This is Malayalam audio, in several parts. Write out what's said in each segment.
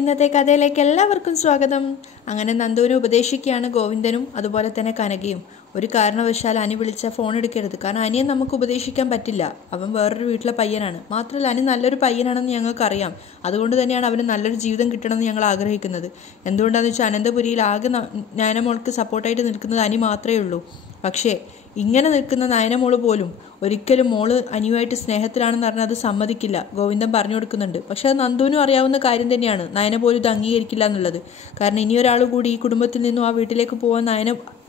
ഇന്നത്തെ കഥയിലേക്ക് എല്ലാവർക്കും സ്വാഗതം. അങ്ങനെ നന്ദുവിനെ ഉപദേശിക്കുകയാണ് ഗോവിന്ദനും അതുപോലെ തന്നെ കനകയും. ഒരു കാരണവശാൽ അനി വിളിച്ച ഫോൺ എടുക്കരുത്, കാരണം അനിയെ നമുക്ക് ഉപദേശിക്കാൻ പറ്റില്ല. അവൻ വേറൊരു വീട്ടിലെ പയ്യനാണ്. മാത്രമല്ല അനി നല്ലൊരു പയ്യനാണെന്ന് ഞങ്ങൾക്കറിയാം. അതുകൊണ്ട് തന്നെയാണ് അവന് നല്ലൊരു ജീവിതം കിട്ടണമെന്ന് ഞങ്ങൾ ആഗ്രഹിക്കുന്നത്. എന്തുകൊണ്ടാണെന്ന് വെച്ചാൽ അനന്തപുരിയിൽ ആകെ നയനമോൾക്ക് സപ്പോർട്ടായിട്ട് നിൽക്കുന്നത് അനി മാത്രമേ ഉള്ളൂ. പക്ഷേ ഇങ്ങനെ നിൽക്കുന്ന നയനമോള് പോലും ഒരിക്കലും മോള് അനിയുമായിട്ട് സ്നേഹത്തിലാണെന്ന് പറഞ്ഞാൽ അത് സമ്മതിക്കില്ല. ഗോവിന്ദൻ പറഞ്ഞു കൊടുക്കുന്നുണ്ട്. പക്ഷെ അത് നന്ദുവിനും അറിയാവുന്ന കാര്യം തന്നെയാണ്. നയന പോലും ഇത് അംഗീകരിക്കില്ല എന്നുള്ളത്. കാരണം ഇനിയൊരാൾ കൂടി ഈ കുടുംബത്തിൽ നിന്നും ആ വീട്ടിലേക്ക് പോകാൻ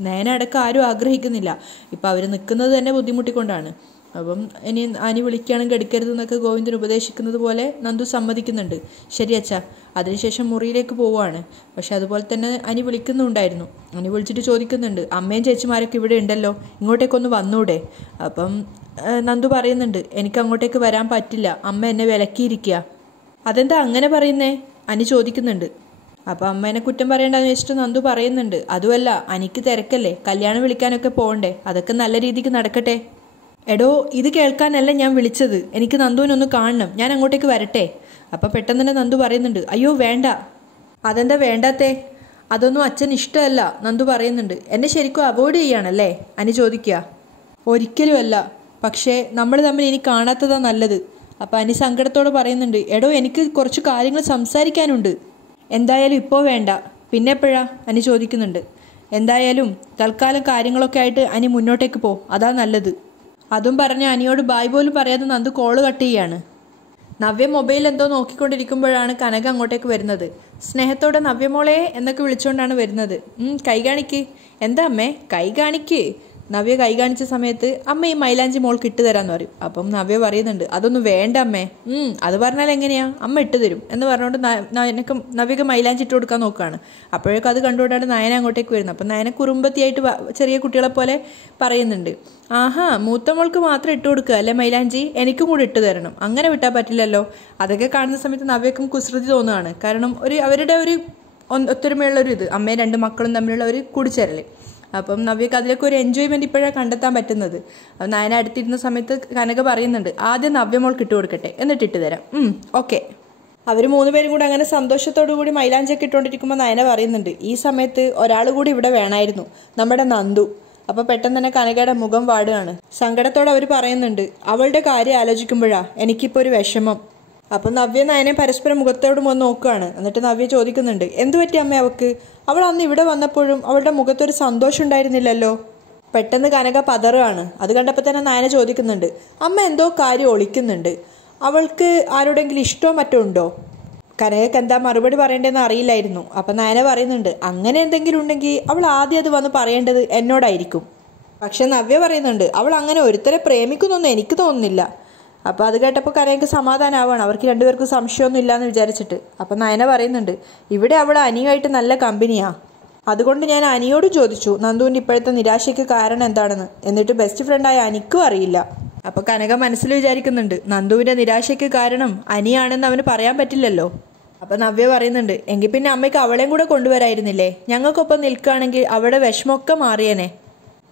നയന അടക്കം ആരും ആഗ്രഹിക്കുന്നില്ല. ഇപ്പം അവർ നിൽക്കുന്നത് തന്നെ ബുദ്ധിമുട്ടിക്കൊണ്ടാണ്. അപ്പം ഇനി അനി വിളിക്കുകയാണെങ്കിൽ എടുക്കരുതെന്നൊക്കെ ഗോവിന്ദൻ ഉപദേശിക്കുന്നത് പോലെ നന്ദു സമ്മതിക്കുന്നുണ്ട്. ശരി അച്ഛാ. അതിനുശേഷം മുറിയിലേക്ക് പോവുകയാണ്. പക്ഷെ അതുപോലെ തന്നെ അനി വിളിക്കുന്നുണ്ടായിരുന്നു. അനി വിളിച്ചിട്ട് ചോദിക്കുന്നുണ്ട്, അമ്മയും ചേച്ചിമാരൊക്കെ ഇവിടെ ഉണ്ടല്ലോ, ഇങ്ങോട്ടേക്കൊന്ന് വന്നൂടെ? അപ്പം നന്ദു പറയുന്നുണ്ട്, എനിക്ക് അങ്ങോട്ടേക്ക് വരാൻ പറ്റില്ല, അമ്മ എന്നെ വിലക്കിയിരിക്കുക. അതെന്താ അങ്ങനെ പറയുന്നേ? അനി ചോദിക്കുന്നുണ്ട്. അപ്പം അമ്മേനെ കുറ്റം പറയേണ്ടെന്ന് വെച്ചിട്ട് നന്ദു പറയുന്നുണ്ട്, അതുമല്ല അനിക്ക് തിരക്കല്ലേ, കല്യാണം വിളിക്കാനൊക്കെ പോകണ്ടേ, അതൊക്കെ നല്ല രീതിക്ക് നടക്കട്ടെ. എടോ, ഇത് കേൾക്കാനല്ല ഞാൻ വിളിച്ചത്, എനിക്ക് നന്ദുവിനൊന്ന് കാണണം, ഞാൻ അങ്ങോട്ടേക്ക് വരട്ടെ. അപ്പം പെട്ടെന്ന് തന്നെ നന്ദു പറയുന്നുണ്ട്, അയ്യോ വേണ്ട. അതെന്താ വേണ്ടാത്തേ? അതൊന്നും അച്ഛൻ ഇഷ്ടമല്ല. നന്ദു പറയുന്നുണ്ട്. എന്നെ ശരിക്കും അവോയ്ഡ് ചെയ്യാണല്ലേ? അനി ചോദിക്കുക. ഒരിക്കലും അല്ല, പക്ഷേ നമ്മൾ തമ്മിൽ ഇനി കാണാത്തതാ നല്ലത്. അപ്പം അനി സങ്കടത്തോടെ പറയുന്നുണ്ട്, എടോ എനിക്ക് കുറച്ച് കാര്യങ്ങൾ സംസാരിക്കാനുണ്ട്. എന്തായാലും ഇപ്പോൾ വേണ്ട, പിന്നെ എപ്പോഴാ? അനി ചോദിക്കുന്നുണ്ട്. എന്തായാലും തൽക്കാലം കാര്യങ്ങളൊക്കെ ആയിട്ട് അനി മുന്നോട്ടേക്ക് പോ, അതാ നല്ലത്. അതും പറഞ്ഞ് അനിയോട് ബായ് പോലും പറയാതെ നന്ദു കോള് കട്ട് ചെയ്യാണ്. നവ്യ മൊബൈൽ എന്തോ നോക്കിക്കൊണ്ടിരിക്കുമ്പോഴാണ് കനക അങ്ങോട്ടേക്ക് വരുന്നത്. സ്നേഹത്തോടെ നവ്യമോളെ എന്നൊക്കെ വിളിച്ചുകൊണ്ടാണ് വരുന്നത്. കൈ കാണിക്ക്. എന്താ അമ്മേ? കൈ കാണിക്ക്. നവ്യ കൈ കാണിച്ച സമയത്ത് അമ്മ ഈ മൈലാഞ്ചി മോൾക്ക് ഇട്ട് തരാന്ന് പറയും. അപ്പം നവ്യ പറയുന്നുണ്ട്, അതൊന്നും വേണ്ട അമ്മേ. അത് പറഞ്ഞാൽ എങ്ങനെയാ, അമ്മ ഇട്ട് തരും എന്ന് പറഞ്ഞുകൊണ്ട് നവ്യക്ക് മൈലാഞ്ചി ഇട്ട് കൊടുക്കാൻ നോക്കുകയാണ്. അപ്പോഴേക്കും അത് കണ്ടുകൊണ്ടാണ് നയന അങ്ങോട്ടേക്ക് വരുന്നത്. അപ്പം നയന കുറുമ്പത്തിയായിട്ട് ചെറിയ കുട്ടികളെ പോലെ പറയുന്നുണ്ട്, ആഹാ മൂത്ത മോൾക്ക് മാത്രം ഇട്ട് കൊടുക്കുക അല്ലെ മൈലാഞ്ചി, എനിക്കും കൂടി ഇട്ട് തരണം, അങ്ങനെ വിട്ടാൽ പറ്റില്ലല്ലോ. അതൊക്കെ കാണുന്ന സമയത്ത് നവ്യക്കും കുസൃതി തോന്നുകയാണ്. കാരണം അവരുടെ ഒരു ഒത്തൊരുമയുള്ളൊരു ഇത്, അമ്മയും രണ്ട് മക്കളും തമ്മിലുള്ള ഒരു കൂടിച്ചേരൽ. അപ്പം നവ്യക്ക് അതിലൊക്കെ ഒരു എൻജോയ്മെന്റ് ഇപ്പോഴാണ് കണ്ടെത്താൻ പറ്റുന്നത്. അപ്പം നയന അടുത്തിരുന്ന സമയത്ത് കനക പറയുന്നുണ്ട്, ആദ്യം നവ്യമോൾക്ക് ഇട്ട് കൊടുക്കട്ടെ, എന്നിട്ട് ഇട്ട് തരാം. ഓക്കെ. അവർ മൂന്നുപേരും കൂടി അങ്ങനെ സന്തോഷത്തോടു കൂടി മൈലാഞ്ചൊക്കെ ഇട്ടുകൊണ്ടിരിക്കുമ്പോൾ നയന പറയുന്നുണ്ട്, ഈ സമയത്ത് ഒരാൾ കൂടി ഇവിടെ വേണമായിരുന്നു, നമ്മുടെ നന്ദു. അപ്പൊ പെട്ടെന്ന് തന്നെ കനകയുടെ മുഖം വാടുകയാണ്. സങ്കടത്തോടെ അവർ പറയുന്നുണ്ട്, അവളുടെ കാര്യം ആലോചിക്കുമ്പോഴാ എനിക്കിപ്പോ ഒരു വിഷമം. അപ്പൊ നവ്യ നയനെ പരസ്പരം മുഖത്തോടും വന്ന് നോക്കുകയാണ്. എന്നിട്ട് നവ്യ ചോദിക്കുന്നുണ്ട്, എന്തു പറ്റി അമ്മ അവക്ക്? അവൾ അന്ന് ഇവിടെ വന്നപ്പോഴും അവളുടെ മുഖത്തൊരു സന്തോഷം ഉണ്ടായിരുന്നില്ലല്ലോ. പെട്ടെന്ന് കനക പതറുകയാണ്. അത് കണ്ടപ്പോൾ തന്നെ നയന ചോദിക്കുന്നുണ്ട്, അമ്മ എന്തോ കാര്യം ഒളിക്കുന്നുണ്ട്, അവൾക്ക് ആരോടെങ്കിലും ഇഷ്ടമോ മറ്റോ ഉണ്ടോ? കനകക്ക് എന്താ മറുപടി പറയേണ്ടതെന്ന് അറിയില്ലായിരുന്നു. അപ്പം നയന പറയുന്നുണ്ട്, അങ്ങനെ എന്തെങ്കിലും ഉണ്ടെങ്കിൽ അവൾ ആദ്യം അത് വന്ന് പറയേണ്ടത് എന്നോടായിരിക്കും. പക്ഷെ നവ്യ പറയുന്നുണ്ട്, അവൾ അങ്ങനെ ഒരുത്തരെ പ്രേമിക്കുന്നൊന്നും എനിക്ക് തോന്നുന്നില്ല. അപ്പോൾ അത് കേട്ടപ്പോൾ കനകയ്ക്ക് സമാധാനമാവാണ്, അവർക്ക് രണ്ടുപേർക്കും സംശയമൊന്നും ഇല്ലയെന്ന് വിചാരിച്ചിട്ട്. അപ്പം നയന പറയുന്നുണ്ട്, ഇവിടെ അവൾ അനിയുമായിട്ട് നല്ല കമ്പനിയാ, അതുകൊണ്ട് ഞാൻ അനിയോട് ചോദിച്ചു നന്ദുവിൻ്റെ ഇപ്പോഴത്തെ നിരാശയ്ക്ക് കാരണം എന്താണെന്ന്. എന്നിട്ട് ബെസ്റ്റ് ഫ്രണ്ടായ അനിക്കും അറിയില്ല. അപ്പോൾ കനക മനസ്സിൽ വിചാരിക്കുന്നുണ്ട്, നന്ദുവിൻ്റെ നിരാശയ്ക്ക് കാരണം അനിയാണെന്ന് അവന് പറയാൻ പറ്റില്ലല്ലോ. അപ്പം നവ്യ പറയുന്നുണ്ട്, എങ്കിൽ പിന്നെ അമ്മയ്ക്ക് അവളെയും കൂടെ കൊണ്ടുവരായിരുന്നില്ലേ, ഞങ്ങൾക്കൊപ്പം നിൽക്കുകയാണെങ്കിൽ അവളുടെ വിഷമമൊക്കെ മാറിയേനെ.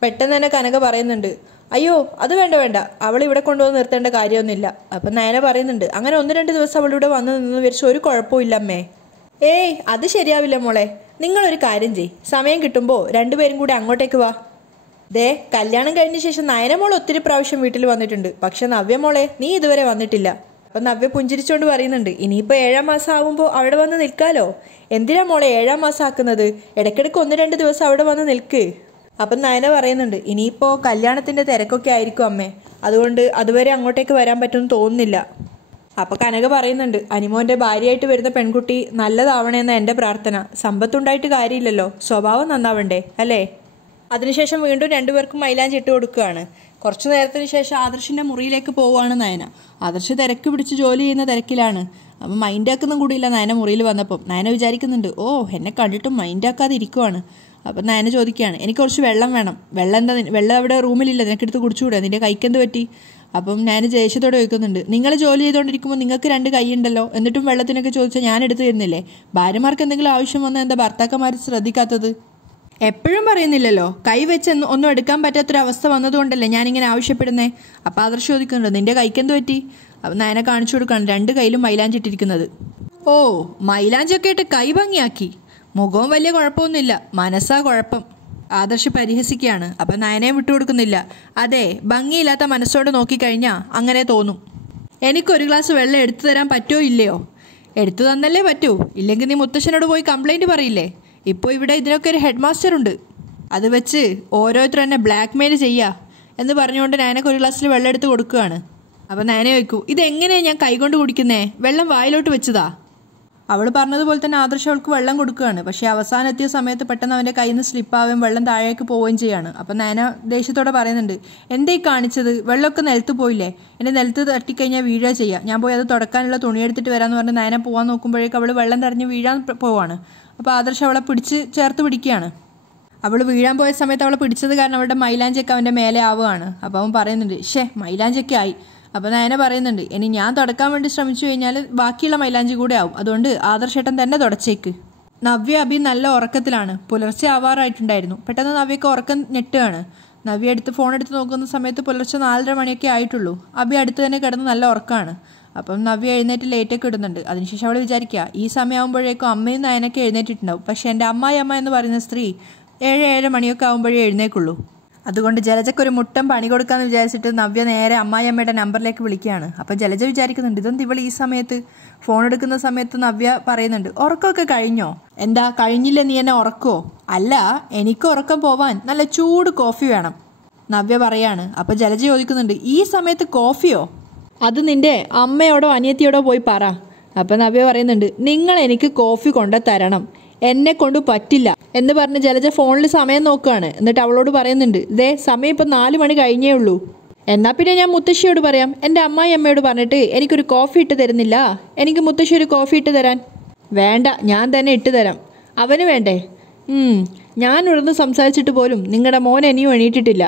പെട്ടെന്ന് തന്നെ കനക പറയുന്നുണ്ട്, അയ്യോ അത് വേണ്ട വേണ്ട, അവൾ ഇവിടെ കൊണ്ടുവന്ന് നിർത്തേണ്ട കാര്യമൊന്നുമില്ല. അപ്പം നയന പറയുന്നുണ്ട്, അങ്ങനെ 1-2 ദിവസം അവളിവിടെ വന്ന് നിന്ന് വിചാരിച്ച് ഒരു കുഴപ്പമില്ല അമ്മേ. ഏയ് അത് ശരിയാവില്ല മോളെ, നിങ്ങളൊരു കാര്യം ചെയ്യ്, സമയം കിട്ടുമ്പോൾ രണ്ടുപേരും കൂടി അങ്ങോട്ടേക്ക് വാ. ദേ കല്യാണം കഴിഞ്ഞ ശേഷം നയനമോൾ ഒത്തിരി പ്രാവശ്യം വീട്ടിൽ വന്നിട്ടുണ്ട്, പക്ഷെ നവ്യമോളെ നീ ഇതുവരെ വന്നിട്ടില്ല. അപ്പം നവ്യ പുഞ്ചിരിച്ചുകൊണ്ട് പറയുന്നുണ്ട്, ഇനിയിപ്പോൾ 7ാം മാസം ആവുമ്പോൾ അവിടെ വന്ന് നിൽക്കാലോ. എന്തിനാ മോളെ 7ാം മാസം ആക്കുന്നത്, ഇടയ്ക്കിടയ്ക്ക് 1-2 ദിവസം അവിടെ വന്ന് നിൽക്ക്. അപ്പം നയന പറയുന്നുണ്ട്, ഇനിയിപ്പോൾ കല്യാണത്തിൻ്റെ തിരക്കൊക്കെ ആയിരിക്കും അമ്മേ, അതുകൊണ്ട് അതുവരെ അങ്ങോട്ടേക്ക് വരാൻ പറ്റുമെന്ന് തോന്നുന്നില്ല. അപ്പം കനക പറയുന്നുണ്ട്, അനിമോൻ്റെ ഭാര്യയായിട്ട് വരുന്ന പെൺകുട്ടി നല്ലതാവണമെന്ന എൻ്റെ പ്രാർത്ഥന. സമ്പത്തുണ്ടായിട്ട് കാര്യമില്ലല്ലോ, സ്വഭാവം നന്നാവണ്ടേ അല്ലേ? അതിനുശേഷം വീണ്ടും രണ്ടുപേർക്കും മൈലാഞ്ചി ഇട്ട് കൊടുക്കുകയാണ്. കുറച്ചു നേരത്തിന് ശേഷം ആദർശിൻ്റെ മുറിയിലേക്ക് പോവുകയാണ് നയന. ആദർശ് തിരക്ക് പിടിച്ച് ജോലി ചെയ്യുന്ന തിരക്കിലാണ്. അപ്പം മൈൻഡാക്കൊന്നും കൂടിയില്ല നയന മുറിയിൽ വന്നപ്പം. നയന വിചാരിക്കുന്നുണ്ട്, ഓ എന്നെ കണ്ടിട്ടും മൈൻഡാക്കാതെ ഇരിക്കുവാണ്. അപ്പം നയന ചോദിക്കുകയാണ്, എനിക്ക് കുറച്ച് വെള്ളം വേണം. വെള്ളം അവിടെ റൂമിലില്ല, നിനക്കെടുത്ത് കുടിച്ചുകൂടെ, നിന്റെ കൈക്കെന്ത് പറ്റി? അപ്പം ഞാൻ ദേഷ്യത്തോടെ ചോദിക്കുന്നുണ്ട്, നിങ്ങൾ ജോലി ചെയ്തുകൊണ്ടിരിക്കുമ്പോൾ നിങ്ങൾക്ക് 2 കൈയുണ്ടല്ലോ, എന്നിട്ടും വെള്ളത്തിനൊക്കെ ചോദിച്ചാൽ ഞാൻ എടുത്തു തരുന്നില്ലേ? ഭാര്യമാർക്ക് എന്തെങ്കിലും ആവശ്യം വന്നാൽ എന്താ ഭർത്താക്കന്മാർ ശ്രദ്ധിക്കാത്തത്? എപ്പോഴും പറയുന്നില്ലല്ലോ, കൈ വെച്ച് ഒന്നും എടുക്കാൻ പറ്റാത്തൊരവസ്ഥ വന്നതുകൊണ്ടല്ലേ ഞാനിങ്ങനെ ആവശ്യപ്പെടുന്നേ. അപ്പം ആദർശ് ചോദിക്കുന്നുണ്ട്, നിന്റെ കൈക്കെന്ത് പറ്റി? അപ്പം നയനെ കാണിച്ചു കൊടുക്കുകയാണ് 2 കൈയിലും മൈലാഞ്ചിട്ടിരിക്കുന്നത്. ഓ, മൈലാഞ്ചൊക്കെ ഇട്ട് കൈ ഭംഗിയാക്കി. മുഖവും വലിയ കുഴപ്പമൊന്നുമില്ല, മനസ്സാ കുഴപ്പം. ആദർശ് പരിഹസിക്കുകയാണ്. അപ്പം നയനയും വിട്ടുകൊടുക്കുന്നില്ല. അതെ, ഭംഗിയില്ലാത്ത മനസ്സോട് നോക്കിക്കഴിഞ്ഞാൽ അങ്ങനെ തോന്നും. എനിക്കൊരു ഗ്ലാസ് വെള്ളം എടുത്തു തരാൻ പറ്റുമോ ഇല്ലയോ? എടുത്തു തന്നല്ലേ പറ്റൂ, ഇല്ലെങ്കിൽ നീ മുത്തശ്ശനോട് പോയി കംപ്ലൈൻറ്റ് പറയില്ലേ? ഇപ്പോൾ ഇവിടെ ഇതിനൊക്കെ ഒരു ഹെഡ് മാസ്റ്റർ ഉണ്ട്. അത് വെച്ച് ഓരോരുത്തർ എന്നെ ബ്ലാക്ക് മെയിൽ ചെയ്യുക എന്ന് പറഞ്ഞുകൊണ്ട് നയനക്ക് ഒരു ഗ്ലാസ്സിൽ വെള്ളം എടുത്ത് കൊടുക്കുകയാണ്. അപ്പം നയന ചോദിക്കൂ, ഇതെങ്ങനെയാണ് ഞാൻ കൈകൊണ്ട് കുടിക്കുന്നേ? വെള്ളം വായിലോട്ട് വെച്ചതാ. അവൾ പറഞ്ഞതുപോലെ തന്നെ ആദർശ് അവൾക്ക് വെള്ളം കൊടുക്കുകയാണ്. പക്ഷേ അവസാനം എത്തിയ സമയത്ത് പെട്ടെന്ന് അവൻ്റെ കയ്യിൽ നിന്ന് സ്ലിപ്പാവുകയും വെള്ളം താഴേക്ക് പോവുകയും ചെയ്യുകയാണ്. അപ്പം നയന ദേഷ്യത്തോടെ പറയുന്നുണ്ട്, എന്തേ കാണിച്ചത്? വെള്ളമൊക്കെ നിലത്ത് പോയില്ലേ? എൻ്റെ നിലത്ത് തട്ടിക്കഴിഞ്ഞാൽ വീഴുക ചെയ്യുക. ഞാൻ പോയി അത് തുടക്കാനുള്ള തുണിയെടുത്തിട്ട് വരാമെന്ന് പറഞ്ഞ് നയന പോകാൻ നോക്കുമ്പോഴേക്കും അവൾ വെള്ളം തടഞ്ഞ് വീഴാൻ പോവാണ്. അപ്പോൾ ആദർശ് അവളെ ചേർത്ത് പിടിക്കുകയാണ്. അവൾ വീഴാൻ പോയ സമയത്ത് അവളെ പിടിച്ചത് കാരണം അവളുടെ മൈലാഞ്ചൊക്കെ അവൻ്റെ മേലെ ആവുകയാണ്. അപ്പോൾ അവൻ പറയുന്നുണ്ട്, മൈലാഞ്ചൊക്കെ ആയി. അപ്പോൾ നയന പറയുന്നുണ്ട്, ഇനി ഞാൻ തുടക്കാൻ വേണ്ടി ശ്രമിച്ചു കഴിഞ്ഞാൽ ബാക്കിയുള്ള മൈലാഞ്ചി കൂടെ ആവും, അതുകൊണ്ട് ആദർശേട്ടൻ തന്നെ തുടച്ചേക്ക്. നവ്യ അഭി നല്ല ഉറക്കത്തിലാണ്. പുലർച്ചെ ആവാറായിട്ടുണ്ടായിരുന്നു. പെട്ടെന്ന് നവ്യക്ക് ഉറക്കം ഞെട്ടുകയാണ്. നവ്യ ഫോൺ എടുത്ത് നോക്കുന്ന സമയത്ത് പുലർച്ചെ 4:30 മണിയൊക്കെ ആയിട്ടുള്ളൂ. അഭി അടുത്ത് തന്നെ കിടന്ന് നല്ല ഉറക്കമാണ്. അപ്പം നവ്യ എഴുന്നേറ്റ് ലേറ്റൊക്കെ ഇടുന്നുണ്ട്. അതിനുശേഷം അവൾ വിചാരിക്കുക, ഈ സമയമാകുമ്പോഴേക്കും അമ്മയും നയനൊക്കെ എഴുന്നേറ്റിട്ടുണ്ടാവും. പക്ഷേ എൻ്റെ അമ്മ എന്ന് പറയുന്ന സ്ത്രീ 7-7:30 മണിയൊക്കെ ആകുമ്പോഴേ എഴുന്നേക്കുള്ളൂ. അതുകൊണ്ട് ജലജയ്ക്കൊരു മുട്ടം പണി കൊടുക്കാമെന്ന് വിചാരിച്ചിട്ട് നവ്യ നേരെ അമ്മായിയമ്മയുടെ നമ്പറിലേക്ക് വിളിക്കുകയാണ്. അപ്പോൾ ജലജ വിചാരിക്കുന്നുണ്ട്, ഇതൊന്നും ഇവൾ ഈ സമയത്ത് ഫോൺ എടുക്കുന്ന സമയത്ത് നവ്യ പറയുന്നുണ്ട്, ഉറക്കമൊക്കെ കഴിഞ്ഞോ? എന്താ കഴിഞ്ഞില്ല, നീ എന്നെ ഉറക്കോ? അല്ല, എനിക്ക് ഉറക്കം പോവാൻ നല്ല ചൂട് കോഫി വേണം, നവ്യ പറയാണ്. അപ്പോൾ ജലജ ചോദിക്കുന്നുണ്ട്, ഈ സമയത്ത് കോഫിയോ? അത് നിന്റെ അമ്മയോടോ അനിയത്തിയോടോ പോയി പറ. അപ്പം നവ്യ പറയുന്നുണ്ട്, നിങ്ങൾ എനിക്ക് കോഫി കൊണ്ടു തരണം, എന്നെ കൊണ്ട് പറ്റില്ല എന്ന് പറഞ്ഞ് ജലജ ഫോണിൽ സമയം നോക്കുകയാണ്. എന്നിട്ട് അവളോട് പറയുന്നുണ്ട്, ദേ സമയം ഇപ്പം 4 മണി കഴിഞ്ഞേ ഉള്ളൂ. എന്നാൽ പിന്നെ ഞാൻ മുത്തശ്ശിയോട് പറയാം, എൻ്റെ അമ്മയോട് പറഞ്ഞിട്ട് എനിക്കൊരു കോഫി ഇട്ട് തരുന്നില്ല, എനിക്ക് മുത്തശ്ശി ഒരു കോഫി ഇട്ട് തരാൻ. വേണ്ട, ഞാൻ തന്നെ ഇട്ട് തരാം. അവന് വേണ്ടേ? ഞാൻ ഉണർന്ന് സംസാരിച്ചിട്ട് പോലും നിങ്ങളുടെ മോൻ ഇനിയും എണീറ്റിട്ടില്ല.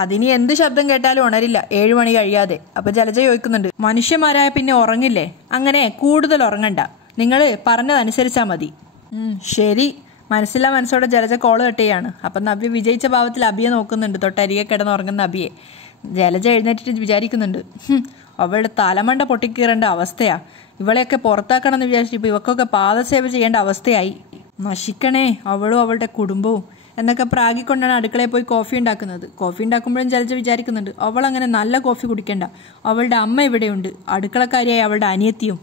അതിനി എന്ത് ശബ്ദം കേട്ടാലും ഉണരില്ല 7 മണി കഴിയാതെ. അപ്പം ജലജ ചോദിക്കുന്നുണ്ട്, മനുഷ്യന്മാരായ പിന്നെ ഉറങ്ങില്ലേ? അങ്ങനെ കൂടുതൽ ഉറങ്ങണ്ട, നിങ്ങൾ പറഞ്ഞതനുസരിച്ചാൽ മതി. ശരി. മനസ്സില്ലാ മനസ്സോടെ ജലജ കോള് കെട്ടുകയാണ്. അപ്പം നവ്യ വിജയിച്ച ഭാവത്തിൽ അബിയെ നോക്കുന്നുണ്ട്, തൊട്ടരികെ കിടന്നുറങ്ങുന്ന അബിയെ. ജലജ എഴുന്നേറ്റിട്ട് വിചാരിക്കുന്നുണ്ട്, അവളുടെ തലമണ്ട പൊട്ടിക്കീറേണ്ട അവസ്ഥയാ. ഇവളെയൊക്കെ പുറത്താക്കണം എന്ന് വിചാരിച്ചിപ്പോൾ ഇവക്കൊക്കെ പാദസേവ ചെയ്യേണ്ട അവസ്ഥയായി. നശിക്കണേ അവളും അവളുടെ കുടുംബവും എന്നൊക്കെ പ്രാഗിക്കൊണ്ടാണ് അടുക്കളയിൽ പോയി കോഫി ഉണ്ടാക്കുന്നത്. കോഫി ഉണ്ടാക്കുമ്പോഴും ജലജ വിചാരിക്കുന്നുണ്ട്, അവളങ്ങനെ നല്ല കോഫി കുടിക്കണ്ട, അവളുടെ അമ്മ ഇവിടെയുണ്ട്, അടുക്കളക്കാരിയായി അവളുടെ അനിയത്തിയും.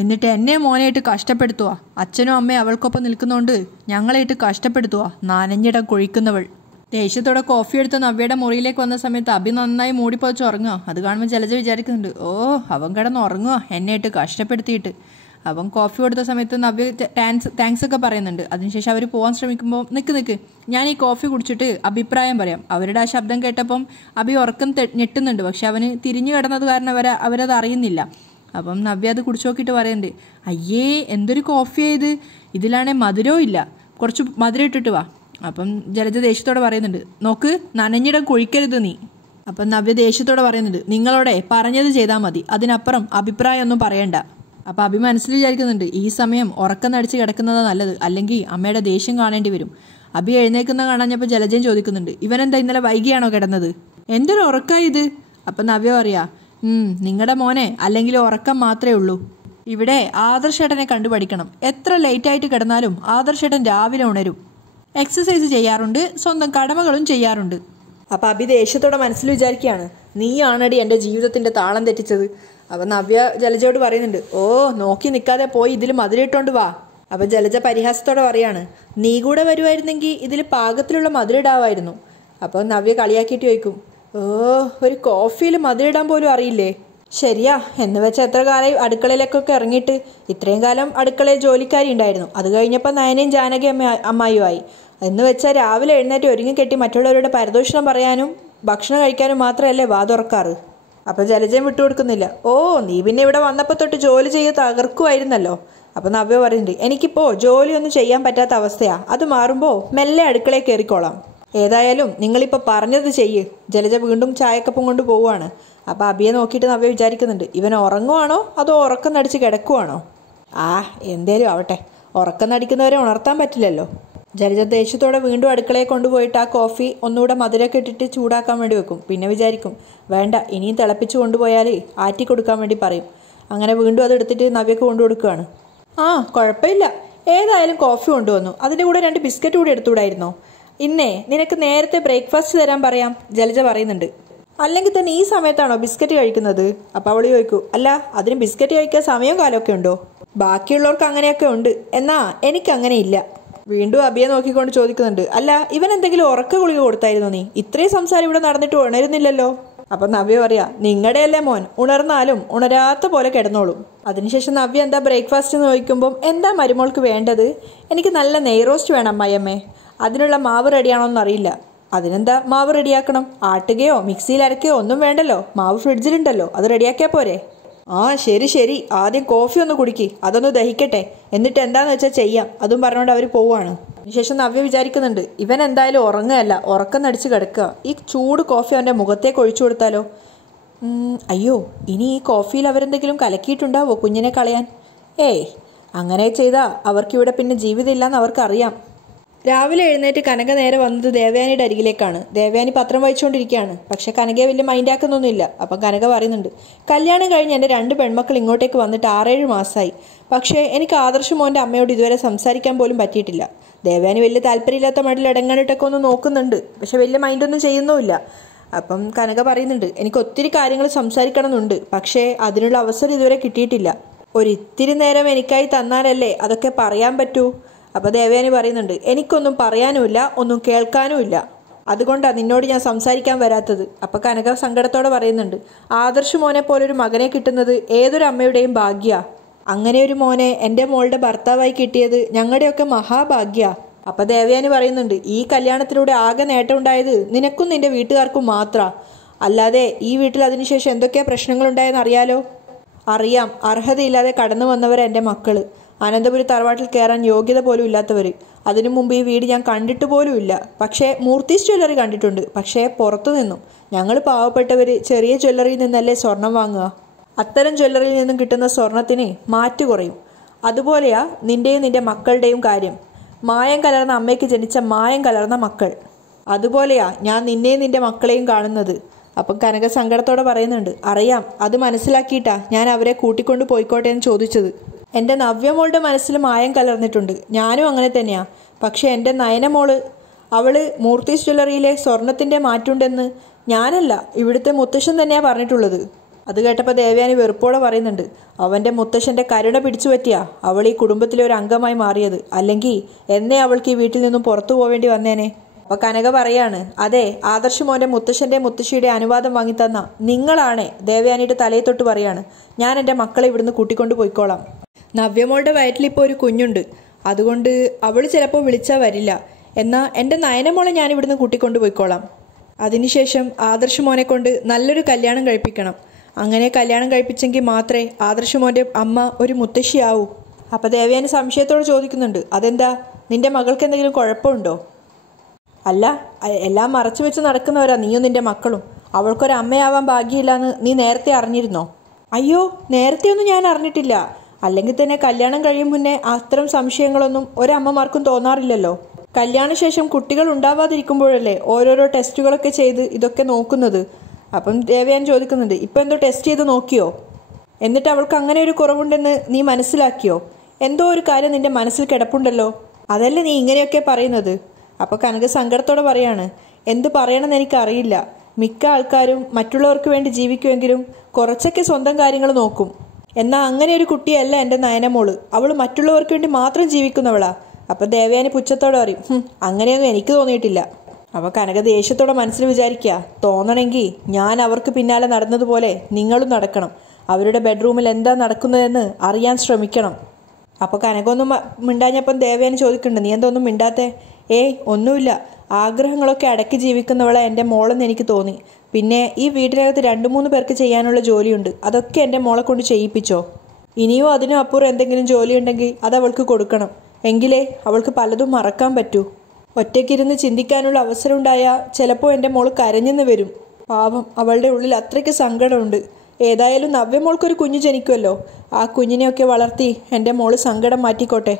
എന്നിട്ട് എന്നെ മോനെയിട്ട് കഷ്ടപ്പെടുത്തുക. അച്ഛനും അമ്മയും അവൾക്കൊപ്പം നിൽക്കുന്നതുകൊണ്ട് ഞങ്ങളെയിട്ട് കഷ്ടപ്പെടുത്തുക, നനഞ്ഞിടം കൊഴിക്കുന്നവൾ. ദേഷ്യത്തോടെ കോഫി എടുത്ത് നവ്യയുടെ മുറിയിലേക്ക് വന്ന സമയത്ത് അഭി നന്നായി മൂടിപ്പോച്ച് ഉറങ്ങുക. അത് കാണുമ്പോൾ ജലജ വിചാരിക്കുന്നുണ്ട്, ഓ അവൻ കിടന്ന് ഉറങ്ങുക എന്നെയിട്ട് കഷ്ടപ്പെടുത്തിയിട്ട്. അവൻ കോഫി കൊടുത്ത സമയത്ത് നവ്യ താങ്ക്സ് ഒക്കെ പറയുന്നുണ്ട്. അതിനുശേഷം അവർ പോകാൻ ശ്രമിക്കുമ്പോൾ, നിൽക്ക് ഞാൻ ഈ കോഫി കുടിച്ചിട്ട് അഭിപ്രായം പറയാം. അവരുടെ ആ ശബ്ദം കേട്ടപ്പം അഭി ഉറക്കം ഞെട്ടുന്നുണ്ട്. പക്ഷെ അവന് തിരിഞ്ഞു കിടന്നത് കാരണം അവരത് അറിയുന്നില്ല. അപ്പം നവ്യ അത് കുടിച്ചു നോക്കിയിട്ട് പറയുന്നുണ്ട്, അയ്യേ എന്തൊരു കോഫിയാണ് ഇത്, ഇതിലാണെങ്കിൽ മധുരവും ഇല്ല, കുറച്ച് മധുരം ഇട്ടിട്ട് വാ. അപ്പം ജലജ ദേഷ്യത്തോടെ പറയുന്നുണ്ട്, നോക്ക് നനഞ്ഞിടം കൊഴിക്കരുത് നീ. അപ്പം നവ്യ ദേഷ്യത്തോടെ പറയുന്നുണ്ട്, നിങ്ങളോടെ പറഞ്ഞത് ചെയ്താൽ മതി, അതിനപ്പുറം അഭിപ്രായമൊന്നും പറയണ്ട. അപ്പം അഭി മനസ്സിൽ വിചാരിക്കുന്നുണ്ട്, ഈ സമയം ഉറക്കം നടിച്ച് കിടക്കുന്നതാണ് നല്ലത്, അല്ലെങ്കിൽ അമ്മയുടെ ദേഷ്യം കാണേണ്ടി വരും. അഭി എഴുന്നേക്കുന്ന കാണാഞ്ഞപ്പോൾ ജലജയും ചോദിക്കുന്നുണ്ട്, ഇവനെന്താ ഇന്നലെ വൈകിയാണോ കിടന്നത്? എന്തൊരു ഉറക്കമാണ് ഇത്? അപ്പം നവ്യ പറയാ, നിങ്ങളുടെ മോനെ അല്ലെങ്കിൽ ഉറക്കം മാത്രമേ ഉള്ളൂ. ഇവിടെ ആദർശേട്ടനെ കണ്ടുപഠിക്കണം. എത്ര ലേറ്റായിട്ട് കിടന്നാലും ആദർശേട്ടൻ രാവിലെ ഉണരും, എക്സസൈസ് ചെയ്യാറുണ്ട്, സ്വന്തം കടമകളും ചെയ്യാറുണ്ട്. അപ്പം അഭി ദേഷ്യത്തോടെ മനസ്സിൽ വിചാരിക്കുകയാണ്, നീയാണടി എൻ്റെ ജീവിതത്തിൻ്റെ താളം തെറ്റിച്ചത്. അപ്പം നവ്യ ജലജയോട് പറയുന്നുണ്ട്, ഓ നോക്കി നിൽക്കാതെ പോയി ഇതിൽ മധുരയിട്ടോണ്ട് വാ. അപ്പം ജലജ പരിഹാസത്തോടെ പറയാണ്, നീ കൂടെ വരുമായിരുന്നെങ്കിൽ ഇതിൽ പാകത്തിലുള്ള മധുരയിടാമായിരുന്നു. അപ്പം നവ്യ കളിയാക്കിയിട്ട് ചോദിക്കും, ഓ ഒരു കോഫിയിൽ മധുരയിടാൻ പോലും അറിയില്ലേ? ശരിയാ, എന്ന് വെച്ചാൽ എത്ര കാലം അടുക്കളയിലേക്കൊക്കെ ഇറങ്ങിയിട്ട്. ഇത്രയും കാലം അടുക്കളയിൽ ജോലിക്കാരി ഉണ്ടായിരുന്നു, അത് കഴിഞ്ഞപ്പോൾ നയനയും ജാനകി അമ്മായിയുമായി. എന്ന് വെച്ചാൽ രാവിലെ എഴുന്നേറ്റ് ഒരുങ്ങിക്കെട്ടി മറ്റുള്ളവരുടെ പരദൂഷണം പറയാനും ഭക്ഷണം കഴിക്കാനും മാത്രമല്ലേ വാ തുറക്കാറ്. അപ്പം ജലജയും വിട്ടുകൊടുക്കുന്നില്ല. ഓ നീ പിന്നെ ഇവിടെ വന്നപ്പോൾ തൊട്ട് ജോലി ചെയ്ത് തകർക്കുമായിരുന്നല്ലോ. അപ്പം നവ്യ പറയുന്നുണ്ട്, എനിക്കിപ്പോൾ ജോലിയൊന്നും ചെയ്യാൻ പറ്റാത്ത അവസ്ഥയാ, അത് മാറുമ്പോൾ മെല്ലെ അടുക്കളയിൽ കയറിക്കോളാം. ഏതായാലും നിങ്ങളിപ്പോൾ പറഞ്ഞത് ചെയ്യ്. ജലജ വീണ്ടും ചായക്കപ്പം കൊണ്ട് പോവുകയാണ്. അപ്പോൾ അബിയെ നോക്കിയിട്ട് നവ്യ വിചാരിക്കുന്നുണ്ട്, ഇവൻ ഉറങ്ങുവാണോ അതോ ഉറക്കം നടിച്ച് കിടക്കുവാണോ? എന്തേലും ആവട്ടെ, ഉറക്കം നടിക്കുന്നവരെ ഉണർത്താൻ പറ്റില്ലല്ലോ. ജലജ ദേഷ്യത്തോടെ വീണ്ടും അടുക്കളയെ കൊണ്ടുപോയിട്ട് ആ കോഫി ഒന്നുകൂടെ മധുരമൊക്കെ ഇട്ടിട്ട് ചൂടാക്കാൻ വേണ്ടി വെക്കും. പിന്നെ വിചാരിക്കും, വേണ്ട ഇനിയും തിളപ്പിച്ച് കൊണ്ടുപോയാൽ ആറ്റി കൊടുക്കാൻ വേണ്ടി പറയും. അങ്ങനെ വീണ്ടും അത് എടുത്തിട്ട് നവ്യക്ക് കൊണ്ടു കൊടുക്കുകയാണ്. ആ കുഴപ്പമില്ല. ഏതായാലും കോഫി കൊണ്ടുവന്നു. അതിൻ്റെ കൂടെ 2 ബിസ്ക്കറ്റ് കൂടി എടുത്തുകൂടായിരുന്നോ? ഇന്നേ നിനക്ക് നേരത്തെ ബ്രേക്ക്ഫാസ്റ്റ് തരാൻ പറയാം, ജലജ പറയുന്നുണ്ട്. അല്ലെങ്കിൽ തന്നെ ഈ സമയത്താണോ ബിസ്ക്കറ്റ് കഴിക്കുന്നത്? അപ്പം അവൾ ചോദിക്കൂ, അല്ല അതിന് ബിസ്ക്കറ്റ് കഴിക്കാൻ സമയവും കാലമൊക്കെ ഉണ്ടോ? ബാക്കിയുള്ളവർക്ക് അങ്ങനെയൊക്കെ ഉണ്ട്, എന്നാ എനിക്ക് അങ്ങനെ ഇല്ല. വീണ്ടും അബിയെ നോക്കിക്കൊണ്ട് ചോദിക്കുന്നുണ്ട്, അല്ല ഇവൻ എന്തെങ്കിലും ഉറക്ക ഗുളിക കൊടുത്തായിരുന്നോ നീ? ഇത്രയും സംസാരം ഇവിടെ നടന്നിട്ട് ഉണരുന്നില്ലല്ലോ. അപ്പം നവ്യ പറയാ, നിങ്ങളുടെ അല്ലേ മോൻ, ഉണർന്നാലും ഉണരാത്ത പോലെ കിടന്നോളും. അതിനുശേഷം നവ്യ എന്താ ബ്രേക്ക്ഫാസ്റ്റ് എന്ന് ചോദിക്കുമ്പം, എന്താ മരുമോൾക്ക് വേണ്ടത്? എനിക്ക് നല്ല നെയ് റോസ്റ്റ് വേണം അമ്മയമ്മേ. അതിനുള്ള മാവ് റെഡിയാണോന്ന് അറിയില്ല. അതിനെന്താ മാവ് റെഡിയാക്കണം? ആട്ടുകയോ മിക്സിയിൽ അരക്കുകയോ ഒന്നും വേണ്ടല്ലോ, മാവ് ഫ്രിഡ്ജിലുണ്ടല്ലോ, അത് റെഡിയാക്കിയാൽ പോരെ? ആ ശരി ശരി, ആദ്യം കോഫി ഒന്ന് കുടിക്ക്, അതൊന്ന് ദഹിക്കട്ടെ, എന്നിട്ട് എന്താന്ന് വെച്ചാൽ ചെയ്യാം. അതും പറഞ്ഞുകൊണ്ട് അവർ പോവാണ്. അതിനുശേഷം നവ്യ വിചാരിക്കുന്നുണ്ട്, ഇവൻ എന്തായാലും ഉറങ്ങുകയല്ല, ഉറക്കം നടിച്ച് കിടക്കുക. ഈ ചൂട് കോഫി അവൻ്റെ മുഖത്തേക്ക് ഒഴിച്ചു കൊടുത്താലോ? അയ്യോ, ഇനി ഈ കോഫിയിൽ അവരെന്തെങ്കിലും കലക്കിയിട്ടുണ്ടാവോ കുഞ്ഞിനെ കളയാൻ? ഏയ്, അങ്ങനെ ചെയ്താൽ അവർക്കിവിടെ പിന്നെ ജീവിതമില്ലാന്ന് അവർക്കറിയാം. രാവിലെ എഴുന്നേറ്റ് കനക നേരെ വന്നത് ദേവയാനിയുടെ അരികിലേക്കാണ്. ദേവയാനി പത്രം വായിച്ചുകൊണ്ടിരിക്കുകയാണ്. പക്ഷെ കനകയെ വലിയ മൈൻഡാക്കുന്നൊന്നുമില്ല. അപ്പം കനക പറയുന്നുണ്ട്, കല്യാണം കഴിഞ്ഞ് എൻ്റെ 2 പെൺമക്കൾ ഇങ്ങോട്ടേക്ക് വന്നിട്ട് 6-7 മാസമായി. പക്ഷേ എനിക്ക് ആദർശ് മോൻ്റെ അമ്മയോട് ഇതുവരെ സംസാരിക്കാൻ പോലും പറ്റിയിട്ടില്ല. ദേവയാനി വലിയ താല്പര്യമില്ലാത്ത മടിയിൽ ഇടങ്ങാനിട്ടൊക്കെ ഒന്ന് നോക്കുന്നുണ്ട്, പക്ഷെ വലിയ മൈൻഡൊന്നും ചെയ്യുന്നുമില്ല. അപ്പം കനക പറയുന്നുണ്ട്, എനിക്ക് ഒത്തിരി കാര്യങ്ങൾ സംസാരിക്കണമെന്നുണ്ട്, പക്ഷേ അതിനുള്ള അവസരം ഇതുവരെ കിട്ടിയിട്ടില്ല. ഒരിത്തിരി നേരം എനിക്കായി തന്നാലല്ലേ അതൊക്കെ പറയാൻ പറ്റൂ. അപ്പോൾ ദേവയാനി പറയുന്നുണ്ട്, എനിക്കൊന്നും പറയാനുമില്ല, ഒന്നും കേൾക്കാനുമില്ല, അതുകൊണ്ടാണ് നിന്നോട് ഞാൻ സംസാരിക്കാൻ വരാത്തത്. അപ്പോൾ കനക സങ്കടത്തോടെ പറയുന്നുണ്ട്, ആദർശ് മോനെ പോലൊരു മകനെ കിട്ടുന്നത് ഏതൊരു അമ്മയുടെയും ഭാഗ്യ. അങ്ങനെ ഒരു മോനെ എൻ്റെ മോളുടെ ഭർത്താവായി കിട്ടിയത് ഞങ്ങളുടെയൊക്കെ മഹാഭാഗ്യ. അപ്പോൾ ദേവയാനി പറയുന്നുണ്ട്, ഈ കല്യാണത്തിലൂടെ ആകെ നേട്ടമുണ്ടായത് നിനക്കും നിന്റെ വീട്ടുകാർക്കും മാത്രം. അല്ലാതെ ഈ വീട്ടിൽ അതിനുശേഷം എന്തൊക്കെയാ പ്രശ്നങ്ങളുണ്ടായെന്ന് അറിയാലോ? അറിയാം, അർഹതയില്ലാതെ കടന്നു വന്നവർ എൻ്റെ മക്കൾ. അനന്തപുരി തറവാട്ടിൽ കയറാൻ യോഗ്യത പോലും ഇല്ലാത്തവർ. അതിനു മുമ്പ് ഈ വീട് ഞാൻ കണ്ടിട്ട് പോലും ഇല്ല. പക്ഷേ മൂർത്തീസ് ജ്വല്ലറി കണ്ടിട്ടുണ്ട്, പക്ഷേ പുറത്തു നിന്നും. ഞങ്ങൾ പാവപ്പെട്ടവർ ചെറിയ ജ്വല്ലറിയിൽ നിന്നല്ലേ സ്വർണം വാങ്ങുക. അത്തരം ജ്വല്ലറിയിൽ നിന്നും കിട്ടുന്ന സ്വർണത്തിന് മാറ്റ് കുറയും. അതുപോലെയാ നിൻ്റെയും നിൻ്റെ മക്കളുടെയും കാര്യം. മായം കലർന്ന അമ്മയ്ക്ക് ജനിച്ച മായം കലർന്ന മക്കൾ. അതുപോലെയാ ഞാൻ നിന്നെയും നിൻ്റെ മക്കളെയും കാണുന്നത്. അപ്പം കനക സങ്കടത്തോടെ പറയുന്നുണ്ട്, അറിയാം, അത് മനസ്സിലാക്കിയിട്ടാ ഞാൻ അവരെ കൂട്ടിക്കൊണ്ട് പോയിക്കോട്ടെ എന്ന് ചോദിച്ചത്. എൻ്റെ നവ്യമോളുടെ മനസ്സിൽ മായം കലർന്നിട്ടുണ്ട്, ഞാനും അങ്ങനെ തന്നെയാ. പക്ഷേ എൻ്റെ നയനമോള്, അവൾ മൂർത്തീസ് ജ്വല്ലറിയിലെ സ്വർണത്തിൻ്റെ മാറ്റുണ്ടെന്ന് ഞാനല്ല, ഇവിടുത്തെ മുത്തശ്ശൻ തന്നെയാണ് പറഞ്ഞിട്ടുള്ളത്. അത് കേട്ടപ്പോൾ ദേവയാനി വെറുപ്പോടെ പറയുന്നുണ്ട്, അവൻ്റെ മുത്തശ്ശൻ്റെ കരുണ പിടിച്ചു പറ്റിയാ അവൾ ഈ കുടുംബത്തിലെ ഒരു അംഗമായി മാറിയത്. അല്ലെങ്കിൽ എന്നേ അവൾക്ക് ഈ വീട്ടിൽ നിന്നും പുറത്തു പോവേണ്ടി വന്നേനെ. അപ്പോൾ കനക പറയാണ്, അതെ, ആദർശ് മോൻ്റെ മുത്തശ്ശൻ്റെ മുത്തശ്ശിയുടെ അനുവാദം വാങ്ങിത്തന്ന നിങ്ങളാണേ. ദേവയാനിയുടെ തലയിൽ തൊട്ട് പറയാണ്, ഞാൻ എൻ്റെ മക്കളെ ഇവിടുന്ന് കൂട്ടിക്കൊണ്ട് പോയിക്കോളാം. നവ്യമോളുടെ വയറ്റിലിപ്പോൾ ഒരു കുഞ്ഞുണ്ട്, അതുകൊണ്ട് അവൾ ചിലപ്പോൾ വിളിച്ചാൽ വരില്ല. എന്നാൽ എൻ്റെ നയനമോളെ ഞാൻ ഇവിടുന്ന് കൂട്ടിക്കൊണ്ട് പോയിക്കോളാം. അതിനുശേഷം ആദർശ് മോനെ കൊണ്ട് നല്ലൊരു കല്യാണം കഴിപ്പിക്കണം. അങ്ങനെ കല്യാണം കഴിപ്പിച്ചെങ്കിൽ മാത്രമേ ആദർശ് മോൻ്റെ അമ്മ ഒരു മുത്തശ്ശിയാവൂ. അപ്പോൾ ദേവയാനി സംശയത്തോട് ചോദിക്കുന്നുണ്ട്, അതെന്താ, നിൻ്റെ മകൾക്ക് എന്തെങ്കിലും കുഴപ്പമുണ്ടോ? അല്ല, എല്ലാം മറച്ചു വെച്ച് നടക്കുന്നവരാ നീയും നിൻ്റെ മക്കളും. അവൾക്കൊരമ്മയാവാൻ ഭാഗ്യമില്ലാന്ന് നീ നേരത്തെ അറിഞ്ഞിരുന്നോ? അയ്യോ, നേരത്തെയൊന്നും ഞാൻ അറിഞ്ഞിട്ടില്ല. അല്ലെങ്കിൽ തന്നെ കല്യാണം കഴിയും മുന്നേ അത്തരം സംശയങ്ങളൊന്നും ഒരമ്മമാർക്കും തോന്നാറില്ലല്ലോ. കല്യാണശേഷം കുട്ടികൾ ഉണ്ടാവാതിരിക്കുമ്പോഴല്ലേ ഓരോരോ ടെസ്റ്റുകളൊക്കെ ചെയ്ത് ഇതൊക്കെ നോക്കുന്നത്. അപ്പം ദേവയാനി ചോദിക്കുന്നുണ്ട്, ഇപ്പം എന്തോ ടെസ്റ്റ് ചെയ്ത് നോക്കിയോ? എന്നിട്ട് അവൾക്ക് അങ്ങനെ ഒരു കുറവുണ്ടെന്ന് നീ മനസ്സിലാക്കിയോ? എന്തോ ഒരു കാര്യം നിന്റെ മനസ്സിൽ കിടപ്പുണ്ടല്ലോ, അതല്ലേ നീ ഇങ്ങനെയൊക്കെ പറയുന്നത്? അപ്പോൾ കനക സങ്കടത്തോടെ പറയാണ്, എന്ത് പറയണമെന്ന് എനിക്കറിയില്ല. മിക്ക ആൾക്കാരും മറ്റുള്ളവർക്ക് വേണ്ടി ജീവിക്കുമെങ്കിലും കുറച്ചൊക്കെ സ്വന്തം കാര്യങ്ങൾ നോക്കും. എന്നാൽ അങ്ങനെ ഒരു കുട്ടിയല്ല എൻ്റെ നയനമോള്. അവൾ മറ്റുള്ളവർക്ക് വേണ്ടി മാത്രം ജീവിക്കുന്നവളാ. അപ്പോൾ ദേവയാനി പുച്ഛത്തോടെ പറയും, അങ്ങനെയൊന്നും എനിക്ക് തോന്നിയിട്ടില്ല. അപ്പോൾ കനക ദേഷ്യത്തോടെ മനസ്സിൽ വിചാരിക്കുക, തോന്നണമെങ്കിൽ ഞാൻ അവർക്ക് പിന്നാലെ നടന്നതുപോലെ നിങ്ങളും നടക്കണം. അവരുടെ ബെഡ്റൂമിൽ എന്താ നടക്കുന്നതെന്ന് അറിയാൻ ശ്രമിക്കണം. അപ്പോൾ കനകൊന്നും മിണ്ടാഞ്ഞപ്പം ദേവയാനി ചോദിക്കുന്നുണ്ട്, നീ എന്തൊന്നും മിണ്ടാത്തേ? ഏയ് ഒന്നുമില്ല, ആഗ്രഹങ്ങളൊക്കെ അടക്കി ജീവിക്കുന്നവളെ എൻ്റെ മോളെന്ന് എനിക്ക് തോന്നി. പിന്നെ ഈ വീട്ടിനകത്ത് 2-3 പേർക്ക് ചെയ്യാനുള്ള ജോലിയുണ്ട്, അതൊക്കെ എൻ്റെ മോളെ കൊണ്ട് ചെയ്യിപ്പിച്ചോ. ഇനിയും അതിനും അപ്പുറം എന്തെങ്കിലും ജോലി ഉണ്ടെങ്കിൽ അത് അവൾക്ക് കൊടുക്കണം. എങ്കിലേ അവൾക്ക് പലതും മറക്കാൻ പറ്റൂ. ഒറ്റയ്ക്കിരുന്ന് ചിന്തിക്കാനുള്ള അവസരം ഉണ്ടായാൽ ചിലപ്പോൾ എൻ്റെ മോൾ കരഞ്ഞെന്ന് വരും. പാവം, അവളുടെ ഉള്ളിൽ അത്രയ്ക്ക് സങ്കടമുണ്ട്. ഏതായാലും നവ്യമോൾക്കൊരു കുഞ്ഞ് ജനിക്കുമല്ലോ, ആ കുഞ്ഞിനെയൊക്കെ വളർത്തി എൻ്റെ മോള് സങ്കടം മാറ്റിക്കോട്ടെ.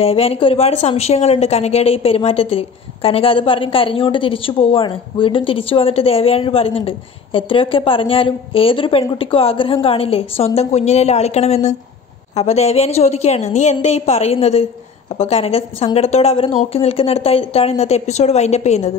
ദേവയാനിക്ക് ഒരുപാട് സംശയങ്ങളുണ്ട് കനകയുടെ ഈ പെരുമാറ്റത്തിൽ. കനക അത് പറഞ്ഞ് കരഞ്ഞുകൊണ്ട് തിരിച്ചു പോവുകയാണ്. വീണ്ടും തിരിച്ചു വന്നിട്ട് ദേവയാനിയോട് പറയുന്നുണ്ട്, എത്രയൊക്കെ പറഞ്ഞാലും ഏതൊരു പെൺകുട്ടിക്കും ആഗ്രഹം കാണില്ലേ സ്വന്തം കുഞ്ഞിനെ ലാളിക്കണമെന്ന്. അപ്പോൾ ദേവയാനി ചോദിക്കുകയാണ്, നീ എന്തേ ഈ പറയുന്നത്? അപ്പോൾ കനക സങ്കടത്തോടെ അവരെ നോക്കി നിൽക്കുന്നിടത്തായിട്ടാണ് ഇന്നത്തെ എപ്പിസോഡ് വൈൻഡപ്പ് ചെയ്യുന്നത്.